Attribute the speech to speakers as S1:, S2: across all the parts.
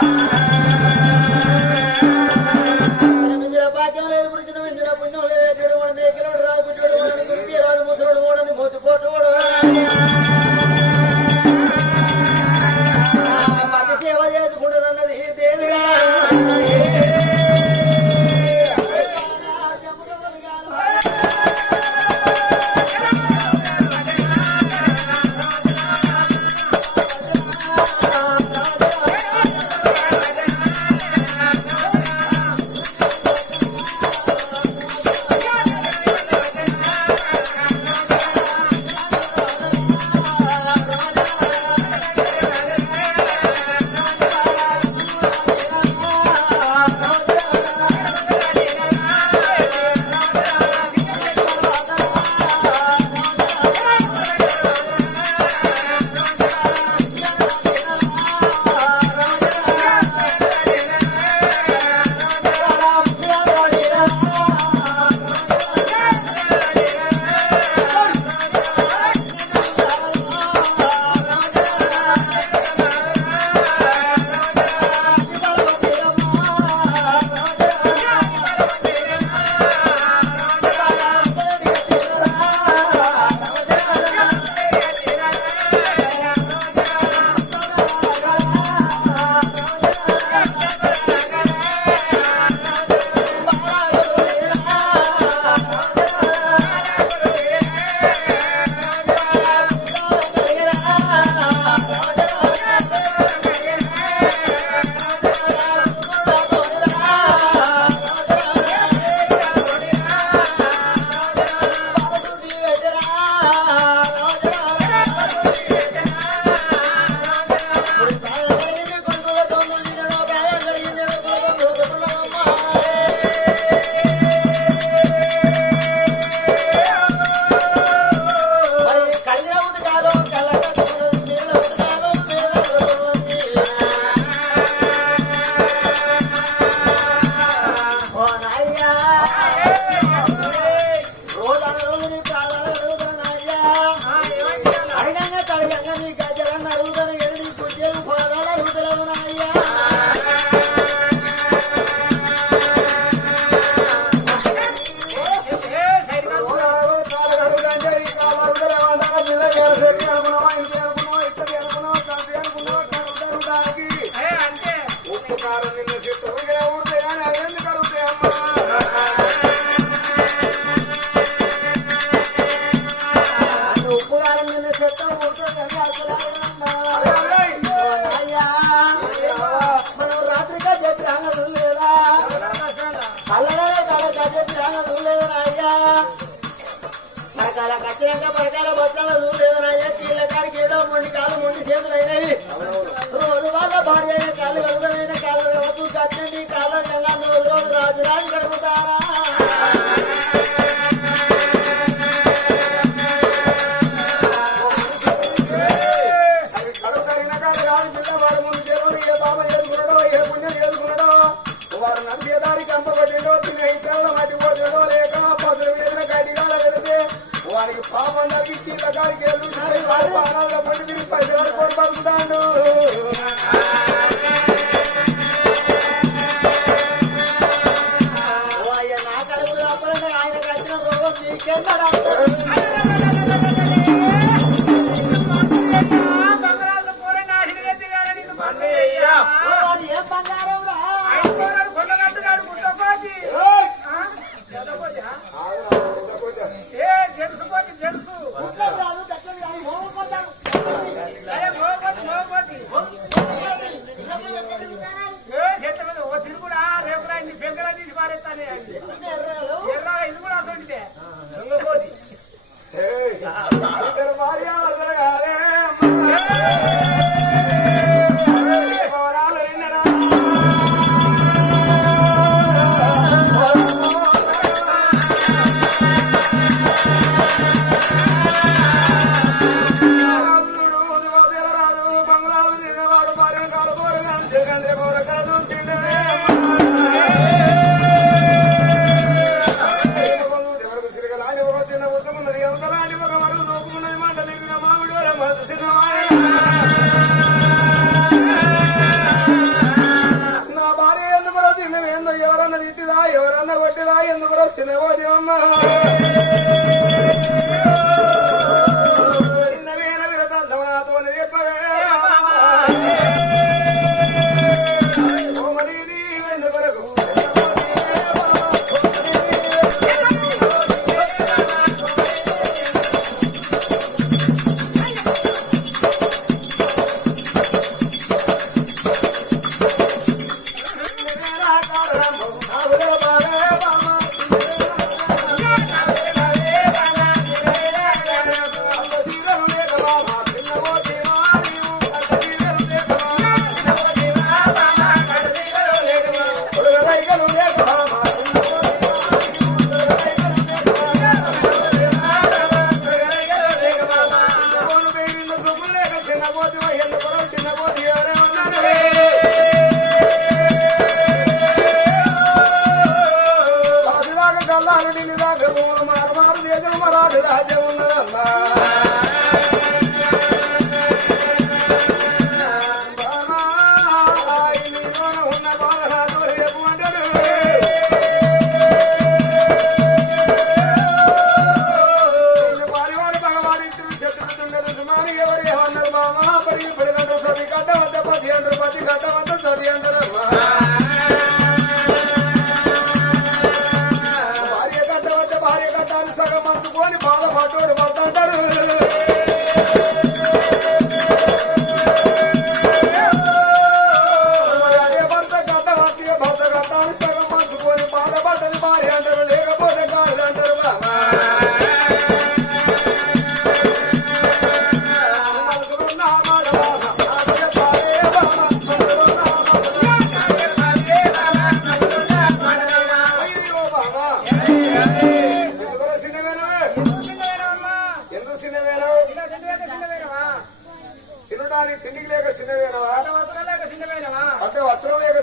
S1: Thank you. రకాల కచ్చిరంగా పరకాల బస్సులలో చూడలేదు రాజా కీళ్ళ కాడికి ఏడో మొండి కాళ్ళు మొండి చేతులు అయినవి రోజు వాళ్ళ భార్య కాళ్ళు కడుగుదలైన కాళ్ళు కడుగుతూ కట్టండి కాళ్ళ రాజు రాజు కడుగుతారా
S2: బాణాలు పండి మీరు పైసలు కొనబడుతుందా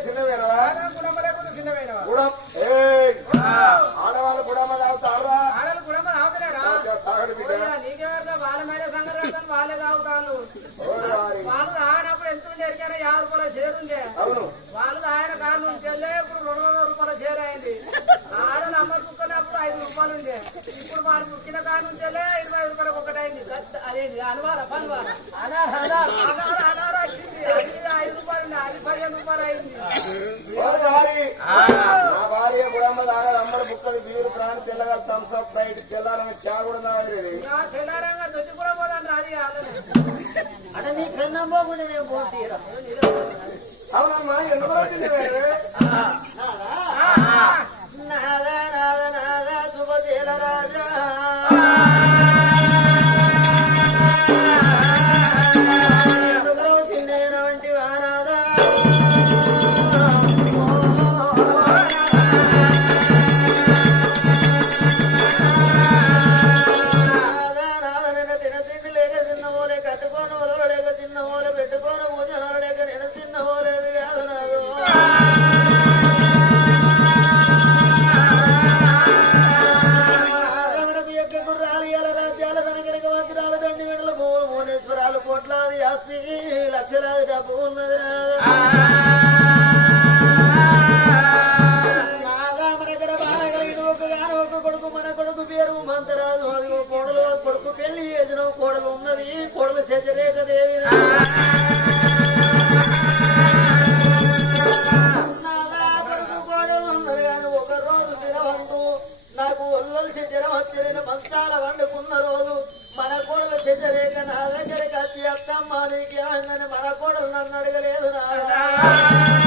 S2: చిన్నవేనవా గుడమ్మ
S3: ఆడవాళ్ళు
S2: గుడమ్మ తాగుతారా?
S3: ఆడవాళ్ళు గుడమ్మ తాగుతారా
S2: తాగడు
S3: వాళ్ళే తాగుతాళ్ళు. వాళ్ళు తాగినప్పుడు ఎంత ఉండే? ఎరికైనా యాభై రూపాయల షేర్ ఉండే.
S2: అవును.
S3: వాళ్ళు ఇప్పుడు రెండు వందల రూపాయల షేర్ అయింది. ఆడవాళ్ళు అమ్మ ఐదు రూపాయలు ఇప్పుడు వాళ్ళు కుక్కిన కాదు నుంచెల్లే ఇరవై రూపాయలకు ఒకటైంది అదేంటి అనువారప
S1: అంటే నీ ఫ్రెండ్ అమ్మకుండా నేను పోతీరా.
S2: అవునమ్మా ఎందుకు
S1: కోడలు ఉన్నది కోడలు శశరేఖ దేవి నాకు ఒల్లలు చెంచడం వచ్చిన మంచాల వండుకున్న రోజు మన కోడలు చెంచలేక నా దగ్గరికి వచ్చి అత్తమ్మ నీకు ఏమైందని మన కోడలు నన్ను అడగలేదు నా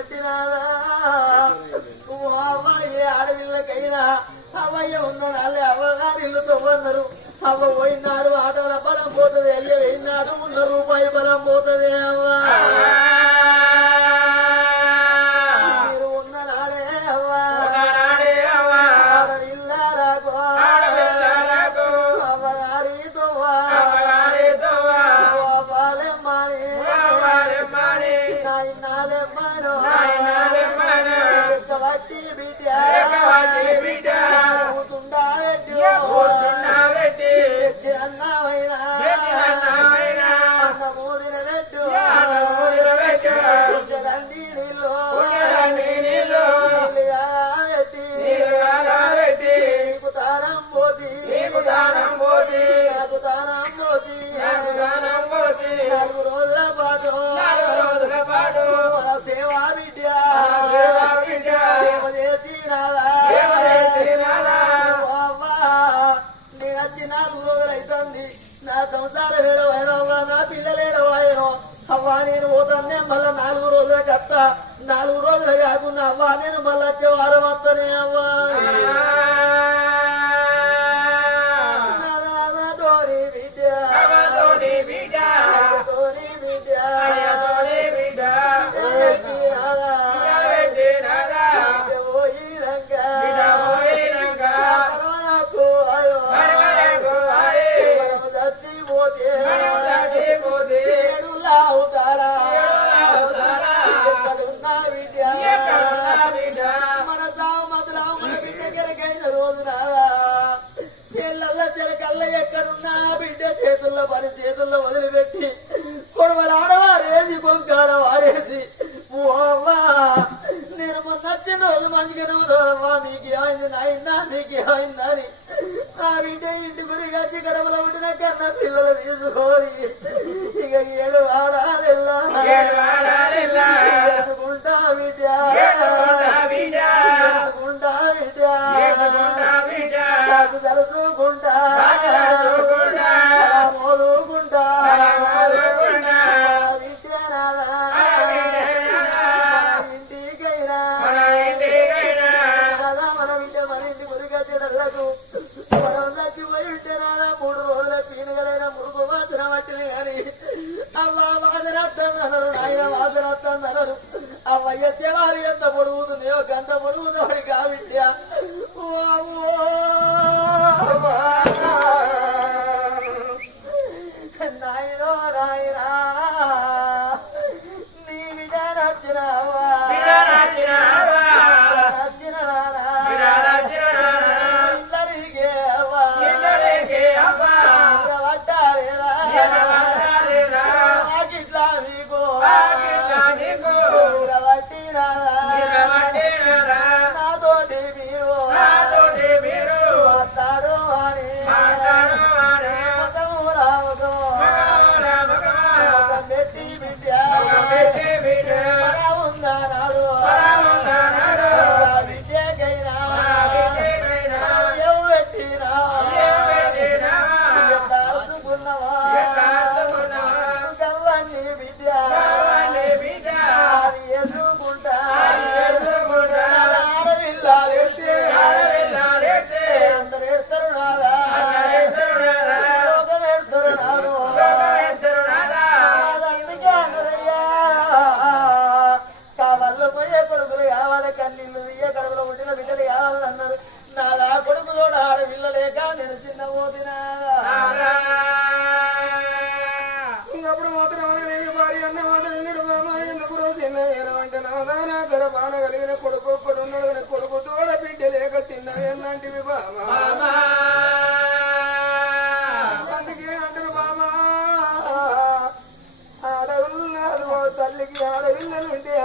S1: పెట్టినారా అవ్వ ఏ ఆడపిల్లకైనా అవయ్య ఉన్నాడు అవ్వగారు ఇల్లు తవ్వన్నారు. అవ్వ పోయినాడు ఆటోల బలం పోతుంది అయ్య పోయినాడు ఉన్న రూపాయి బలం పోతుంది అవ్వ నాలుగు రోజులు నా సంసారం ఏడో నా పిల్లలు ఏడో అయినో అవ్వా నేను పోతానే. మళ్ళా నాలుగు రోజులే కత్త నాలుగు రోజులు కాకుండా అవ్వా నేను మళ్ళీ వచ్చే వారం వస్తానే అవ్వా ఎక్కడున్నా బిడ్డ చేతుల్లో పని చేతుల్లో
S2: ఒరుగుదోడి తల్లికి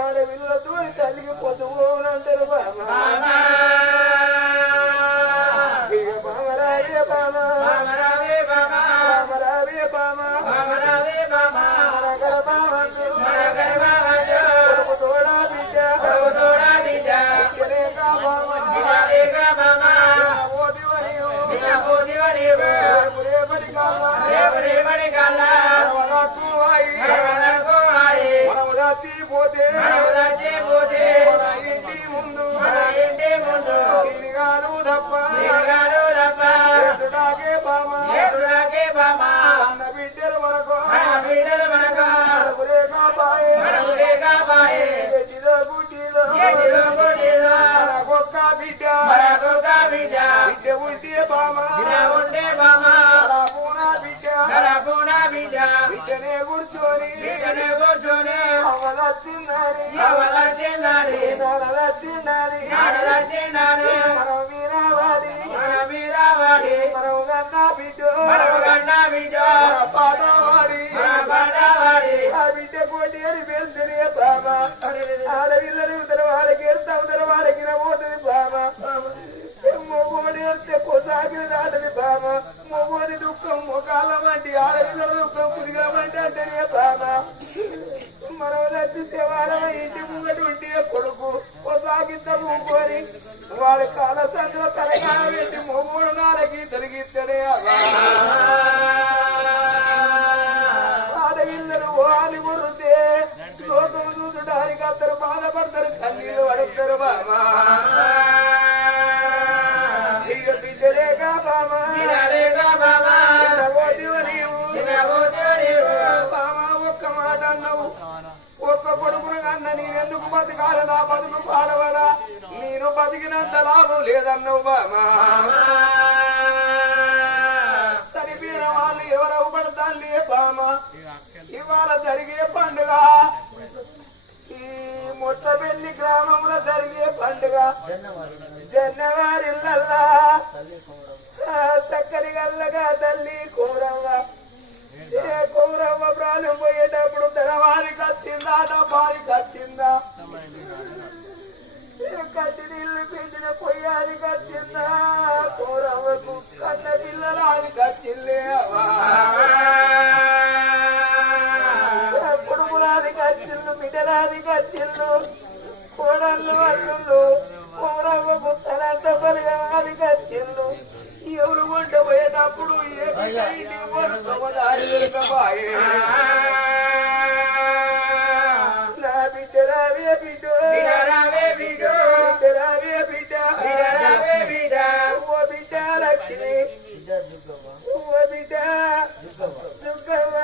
S2: మూకొని వాడి కాల సందులో తలగా పెట్టి మొగోడు నాలకి తొలగిస్తాడే ఆడవిల్లలు వాలి కొరుతే లోకం చూసడానికి అందరు బాధపడతారు కన్నీళ్ళు ఇక నీవు? బాబా ఒక్క మాట అన్నావు ఒక్క కొడుకును కన్న నేనెందుకు బతకాల? నా బతుకు పాడవడా నేను బతికినంత లాభం లేదన్నావు బామా సరిపోయిన వాళ్ళు ఎవరవు పడతాలే బామా ఇవాళ జరిగే పండుగ. ఈ ముట్టబెల్లి గ్రామంలో జరిగే పండుగ. జనవరిల్లల్లా చక్కరి చక్కని గల్లగా తల్లి కూరవ్వ. కూరవ్వ ప్రాణం పోయేటప్పుడు ధనవాదికి వచ్చిందా డబ్బాదికి నీళ్ళు పెట్టిన పొయ్యాదికి వచ్చిందా కూరవ్వకు కన్న పిల్లల ఆదికి వచ్చిందే కొడుకులాది కచ్చిళ్ళు బిడ్డలాది కచ్చిళ్ళు కోడళ్ళు అల్లుళ్ళు కూరవ్వకు తనంత పరిగాది కచ్చిళ్ళు ఎవరు వంట పోయేటప్పుడు ఏ బిడ్డ ఇంటికి పోతామో దారి దొరకబాయే. నా బిడ్డ రావే బిడ్డ. బిడ్డ. రావే బిడ్డ. ఓ బిడ్డ లక్ష్మి. ఓ బిడ్డ దుర్గవ్వ